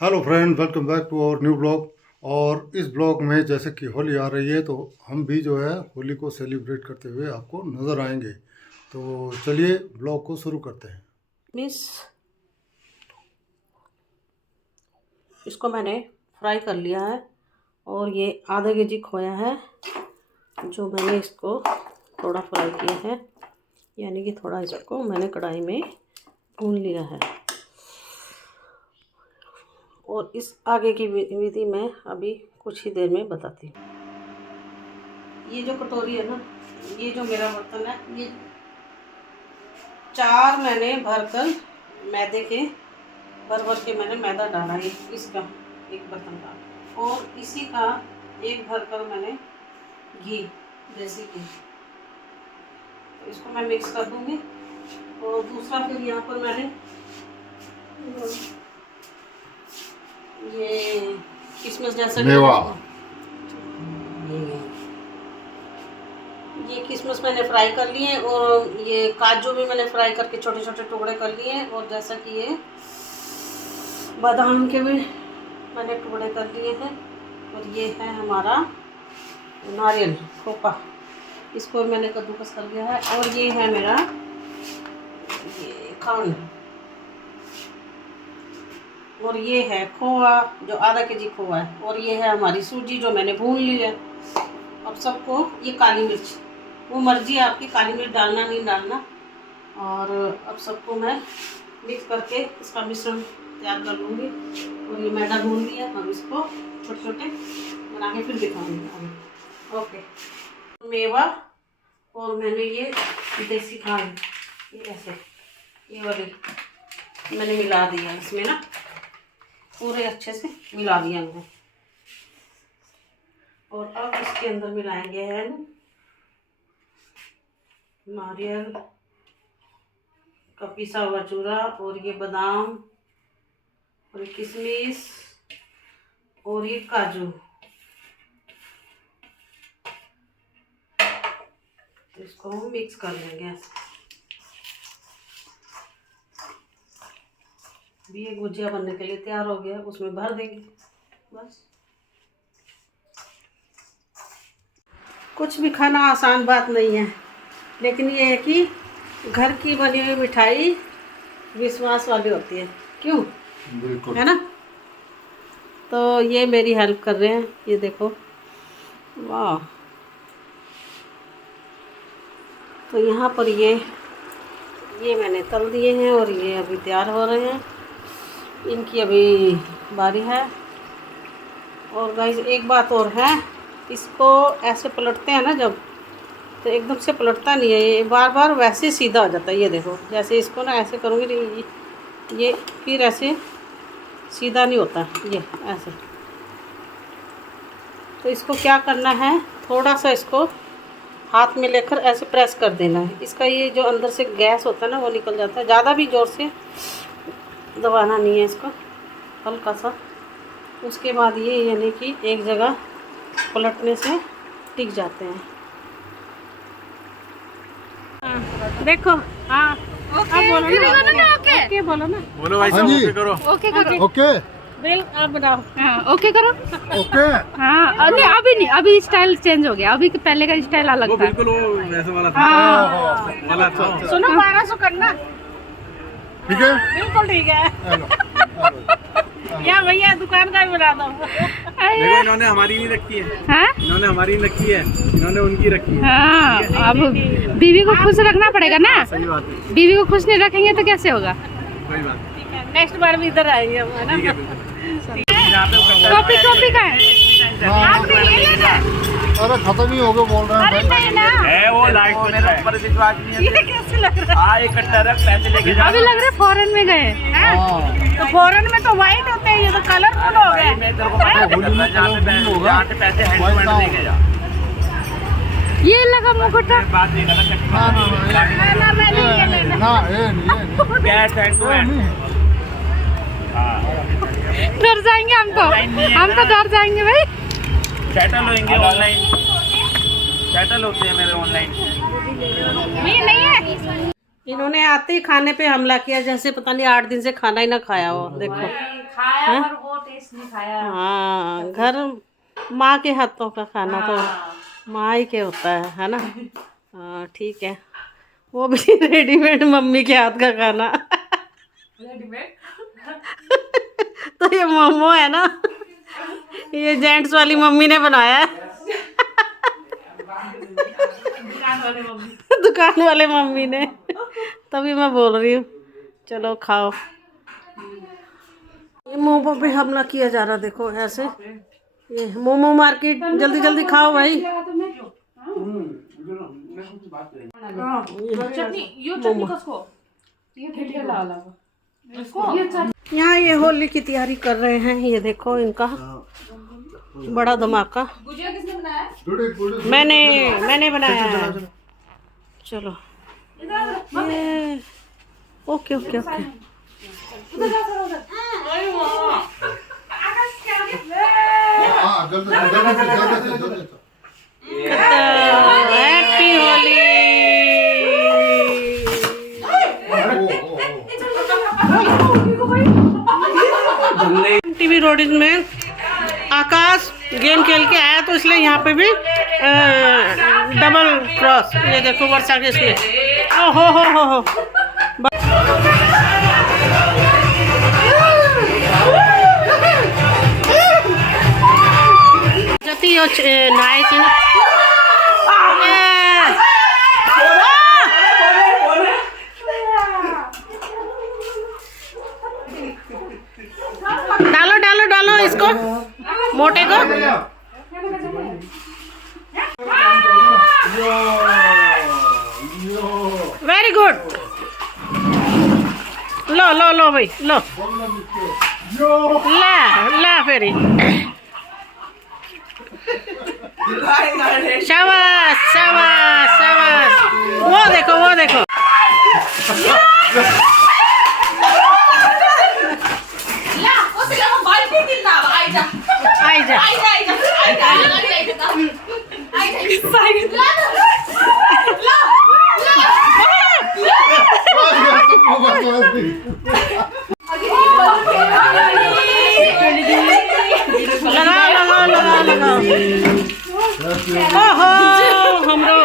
Hello friend, welcome back to our new blog. और इस blog में जैसे कि होली आ रही है तो हम भी जो है होली को सेलिब्रेट करते हुए आपको नज़र आएंगे। तो चलिए ब्लॉग को शुरू करते हैं। मिस इसको मैंने फ्राई कर लिया है और ये आधा केजी खोया है जो मैंने इसको थोड़ा फ्राई किया है, यानी कि थोड़ा इसको मैंने कढ़ाई में भून लिया है। और इस आगे की विधि मैं अभी कुछ ही देर में बताती हूँ। ये जो कटोरी है ना, ये जो मेरा बर्तन है, ये 4 मैंने भरकर मैदे के भर के मैंने मैदा डाला है इसका एक बर्तन का, और इसी का एक भरकर मैंने घी, देसी घी, तो इसको मैं मिक्स कर दूंगी। और दूसरा फिर यहाँ पर मैंने ये किशमिश जैसा मेवा, ये किशमिश मैंने फ्राई कर लिए, और ये काजू भी मैंने फ्राई करके छोटे छोटे टुकड़े कर लिए, और जैसा कि ये बादाम के भी मैंने टुकड़े कर लिए हैं। और ये है हमारा नारियल खोपा, इसको मैंने कद्दूकस कर लिया है। और ये है मेरा ये खांड, और ये है खोआ जो आधा केजी खोआ है, और ये है हमारी सूजी जो मैंने भून ली है। अब सबको, ये काली मिर्च, वो मर्जी है आपकी काली मिर्च डालना नहीं डालना। और अब सबको मैं मिक्स करके इसका मिश्रण तैयार कर लूँगी। और ये मैदा भून लिया, अब इसको छोटे छोटे बना के फिर दिखाऊंगी। ओके, मेवा और मैंने ये देसी खांड, ये ऐसे ये वाली मैंने मिला दिया इसमें ना, पूरे अच्छे से मिला दिया मैंने। और अब इसके अंदर मिलाएंगे हम नारियल का पिसा हुआ चूरा, और ये बादाम, और ये किशमिश, और ये काजू। तो इसको हम मिक्स कर लेंगे। भी ये गुजिया बनने के लिए तैयार हो गया, उसमें भर देंगे बस। कुछ भी खाना आसान बात नहीं है, लेकिन ये है कि घर की बनी हुई मिठाई विश्वास वाली होती है, क्यों? बिल्कुल, है ना। तो ये मेरी हेल्प कर रहे हैं, ये देखो, वाह। तो यहाँ पर ये मैंने तल दिए हैं और ये अभी तैयार हो रहे हैं, इनकी अभी बारी है। और गाइस एक बात और है, इसको ऐसे पलटते हैं ना जब, तो एकदम से पलटता नहीं है, ये बार बार वैसे सीधा हो जाता है। ये देखो, जैसे इसको ना ऐसे करूँगी तो ये फिर ऐसे सीधा नहीं होता, ये ऐसे। तो इसको क्या करना है, थोड़ा सा इसको हाथ में लेकर ऐसे प्रेस कर देना है। इसका ये जो अंदर से गैस होता है ना, वो निकल जाता है। ज़्यादा भी ज़ोर से दबाना नहीं है इसको, हल्का सा। उसके बाद ये यानी कि एक जगह पलटने से टिक जाते हैं। देखो, हाँ ओके बोलो ना, ओके ओके बोलो ना, बोलो भाई हाँ साहब, जी। ओके करो। ओके करो ओके बिल आप बनाओ। हाँ ओके करो। ओके। हाँ नहीं अभी नहीं, अभी स्टाइल चेंज हो गया, अभी पहले का स्टाइल अलग वो था। बिल्कुल वो वैसे वाला था, हाँ वाला था। सुनो, 1200 करना, ठीक है, बिल्कुल ठीक है। हेलो। या भैया दुकान का भी बना दो। देखो इन्होंने हमारी नहीं रखी है, हाँ इन्होंने हमारी नहीं रखी है, इन्होंने उनकी रखी है। हाँ, अब बीवी को खुश रखना पड़ेगा ना, सही बात है, बीवी को खुश नहीं रखेंगे तो कैसे होगा। कोई बात नहीं। नेक्स्ट बार भी इधर आएंगे हम, है ना। ठीक है, बिल्कुल। यहाँ पे वो कॉपी कॉपी का है, आपने ये लेना है? अरे खत्म ही हो गया बोल रहे अरे हैं नहीं ना, है वो लाइट तो मेरे ऊपर विश्वास नहीं है। ये कैसे लग रहा हाँ एक कट्टा रख, पैसे लेके जा। अभी लग रहा है फॉरेन में गए हैं। हाँ, तो फॉरेन में तो वाइट होते हैं, ये तो कलरफुल हो गए। मैं तेरे को पता है, जहाँ पे पैसे हैंड टू हैंड लेके जा। ये लगा मुकुटा, बात नहीं गलत है, ना मैं नहीं ये लेना। ना ये नहीं कैश हैंड टू हैंड। डर जाएंगे हम तो डर जाएंगे भाई। सेटल होंगे ऑनलाइन, सेटल होते हैं मेरे ऑनलाइन। नहीं है। इन्होंने आते ही खाने पे हमला किया, जैसे पता नहीं 8 दिन से खाना ही ना खाया हो। देखो खाया पर वो टेस्ट नहीं खाया। हाँ, घर माँ के हाथों का खाना तो माँ ही के होता है ना। हाँ ठीक है, वो भी रेडीमेड मम्मी के हाथ का खाना। रेडीमेड तो ये मोमो है ना, ये जेंट्स वाली मम्मी ने बनाया है। दुकान वाले मम्मी। दुकान वाले मम्मी ने, तभी मैं बोल रही हूँ चलो खाओ। ये मोमो पे हमला किया जा रहा, देखो ऐसे। ये मोमो मार्केट, जल्दी जल्दी खाओ भाई। चटनी, यो चटनी कसको? ये ठेला वाला को। यहाँ ये होली की तैयारी कर रहे हैं, ये देखो इनका बड़ा धमाका। गुजिया किसने बनाया? मैंने बनाया है। चलो ये ओके ओके ओके। उधर जा सर उधर। आकाश क्या हैप्पी होली। टीवी रोडीज में आकाश गेम खेल के आया, तो इसलिए यहाँ पे भी डबल क्रॉस। ये देखो वर्षा के इसमें, ओ हो। जति यो नाय चाहिँ डालो इसको, मोटे को। Very good. लो भाई लो, ला फेरि। शाबाश। वो देखो। लगाओ। ओहो हमरो,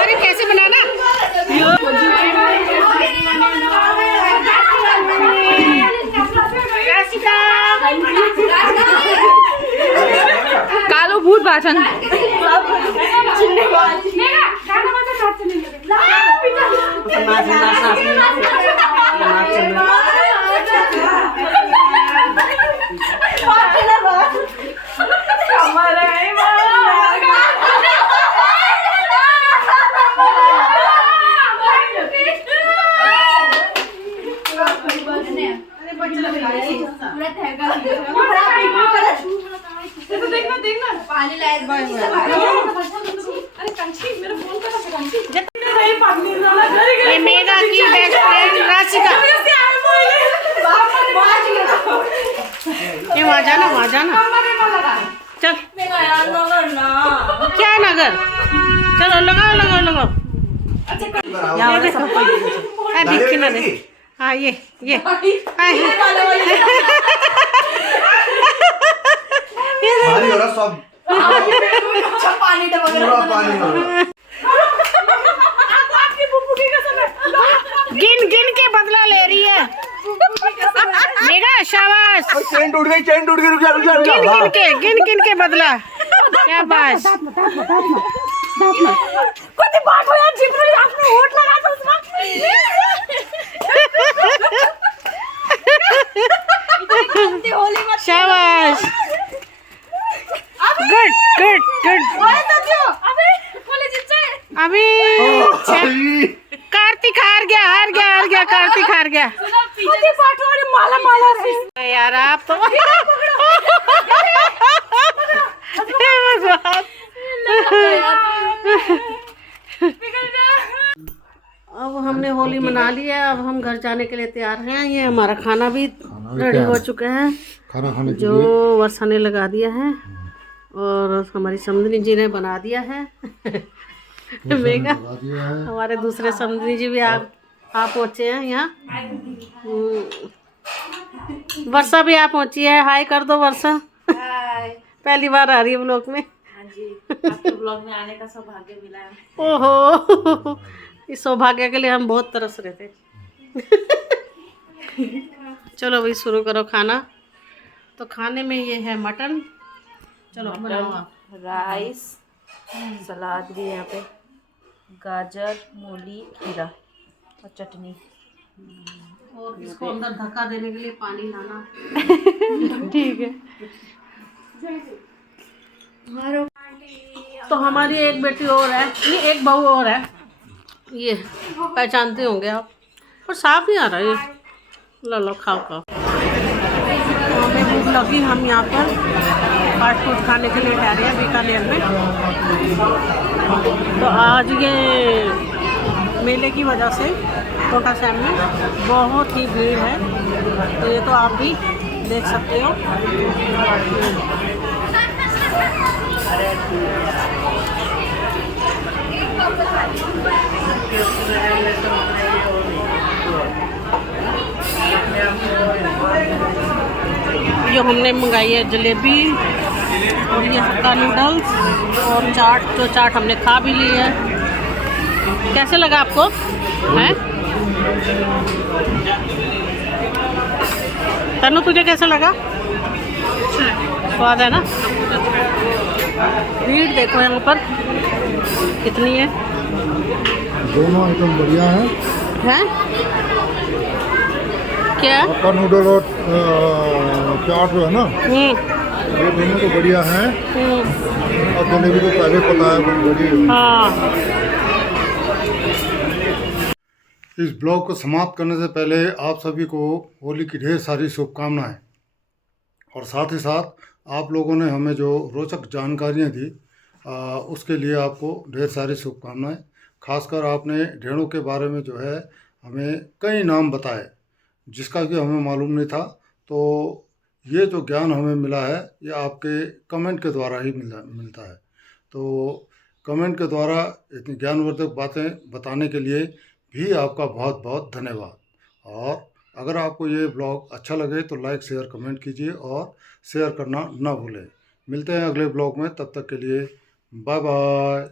अरे कैसे बनाना? कालो भूत वाचन। देखना पानी लाए। ये मेगा की बेस्ट फ्रेंड राशिका। ये वहाँ जाना। चल क्या नगर, चलो लगाओ। ये देखो, दिखी ना दे। हाँ ये भारी हो रहा सब, पानी पूरा पानी हो रहा। गिन के बदला ले रही है मेगा। शाबाश। चेन टूट गई रुक जा। गिन के बदला। क्या बात। शाबाश। गुड। अभी कार्तिक हार गया। कार्तिक हार गया यार, आप तो अब हमने होली मना ली है, अब हम घर जाने के लिए तैयार हैं। ये हमारा खाना भी रेडी हो चुका है, खाना खाने जो वर्षा ने लगा दिया है और हमारी समधनी जी ने बना दिया है। मेगा हमारे दूसरे समधनी जी भी आप पहुँचे हैं यहाँ। वर्षा भी आप पहुंची है, हाय कर दो वर्षा। पहली बार आ रही है ब्लॉग में। हाँ जी, आपके ब्लॉग में आने का सौभाग्य मिला है। ओहो, इस सौभाग्य के लिए हम बहुत तरस रहे थे। चलो भाई शुरू करो खाना। तो खाने में ये है मटन। चलो बनाओ आप। राइस, सलाद भी है यहाँ पे, गाजर, मूली, खीरा और चटनी। और इसको अंदर धक्का देने के लिए पानी लाना। ठीक है। तो हमारी एक बेटी और है, नहीं एक बहू और है, ये पहचानते होंगे आप, पर साफ नहीं आ रहा ये। लो खाओ खाओ। तो हमें भूख लगी, हम यहाँ पर फास्ट फूड खाने के लिए ठहरे हैं बीकानेर में। तो आज ये मेले की वजह से छोटा शहर में बहुत ही भीड़ है, तो ये तो आप भी देख सकते हो। जो हमने मंगाई है जलेबी और ये हक्का नूडल्स और चाट, जो चाट हमने खा भी ली है। कैसे लगा आपको? हैं तनु, तुझे कैसा लगा? स्वाद है ना? भीड़ देखो यहाँ पर कितनी है। दोनों आइटम बढ़िया है। हैं क्या? हक्का नूडल और चाट जो है ना, ये दोनों तो बढ़िया हैं। और जलेबी तो पहले पता है बहुत बढ़िया। हाँ। इस ब्लॉग को समाप्त करने से पहले आप सभी को होली की ढेर सारी शुभकामनाएं, और साथ ही साथ आप लोगों ने हमें जो रोचक जानकारियां दी उसके लिए आपको ढेर सारी शुभकामनाएं। खासकर आपने ढेड़ों के बारे में जो है हमें कई नाम बताए जिसका कि हमें मालूम नहीं था। तो ये जो ज्ञान हमें मिला है ये आपके कमेंट के द्वारा ही मिलता है। तो कमेंट के द्वारा इतनी ज्ञानवर्धक बातें बताने के लिए भी आपका बहुत बहुत धन्यवाद। और अगर आपको ये ब्लॉग अच्छा लगे तो लाइक शेयर कमेंट कीजिए और शेयर करना ना भूलें। मिलते हैं अगले ब्लॉग में, तब तक के लिए बाय बाय।